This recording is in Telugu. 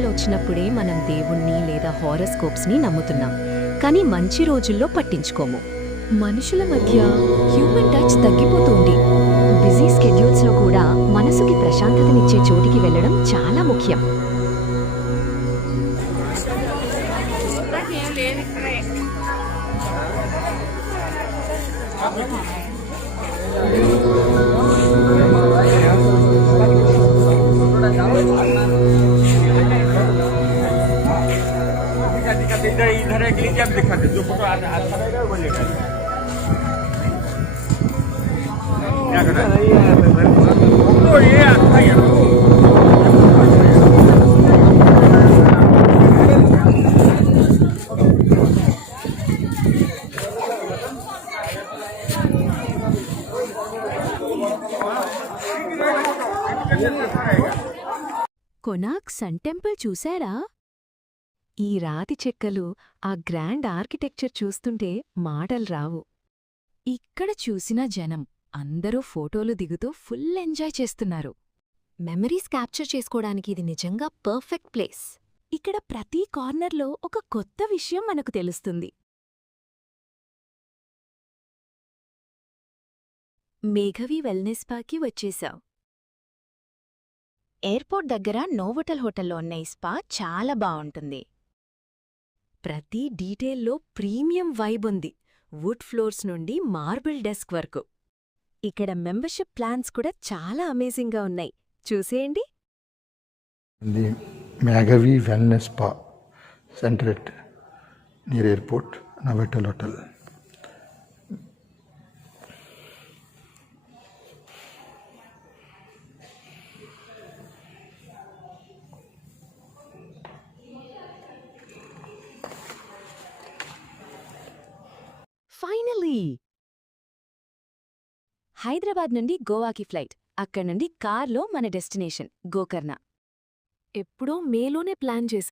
కష్టాలొచ్చినప్పుడే మనం దేవుణ్ణి లేదా హారోస్కోప్స్ని నమ్ముతున్నాం, కానీ మంచి రోజుల్లో పట్టించుకోము. మనుషుల మధ్య హ్యూమన్ టచ్ తగ్గిపోతుంది. బిజీ స్కెడ్యూల్స్లో కూడా మనసుకి ప్రశాంతతనిచ్చే చోటికి వెళ్ళడం చాలా ముఖ్యం. इधर एक लीजिए, आप दिखा दे जो फोटो अच्छा रहेगा वो लेकर क्या कर रहा है तो ये अच्छा है కొనార్క్ సన్ టెంపుల్ చూశారా? ఈ రాతి చెక్కలు, ఆ గ్రాండ్ ఆర్కిటెక్చర్ చూస్తుంటే మాటలు రావు. ఇక్కడ చూసిన జనం అందరూ ఫోటోలు దిగుతూ ఫుల్ ఎంజాయ్ చేస్తున్నారు. మెమరీస్ క్యాప్చర్ చేసుకోవడానికి ఇది నిజంగా పర్ఫెక్ట్ ప్లేస్. ఇక్కడ ప్రతి కార్నర్లో ఒక కొత్త విషయం మనకు తెలుస్తుంది. మేఘవి వెల్నెస్ స్పాకి వచ్చేశాం. ఎయిర్పోర్ట్ దగ్గర నోవోటల్ హోటల్లో ఉన్న ఈ స్పా చాలా బావుంటుంది. ప్రతి డీటెయిల్లో ప్రీమియం వైబ్ ఉంది. వుడ్ ఫ్లోర్స్ నుండి మార్బుల్ డెస్క్ వరకు. ఇక్కడ మెంబర్షిప్ ప్లాన్స్ కూడా చాలా అమేజింగ్గా ఉన్నాయి. చూసేయండి. The Meghavi wellness spa centred near airport, Novotel hotel. Finally Hyderabad నుండి గోవాకి ఫ్లైట్, అక్కడి నుండి కార్లో మన డెస్టినేషన్ గోకర్ణ. ఎప్పుడో మేలోనే ప్లాన్ చేశాం.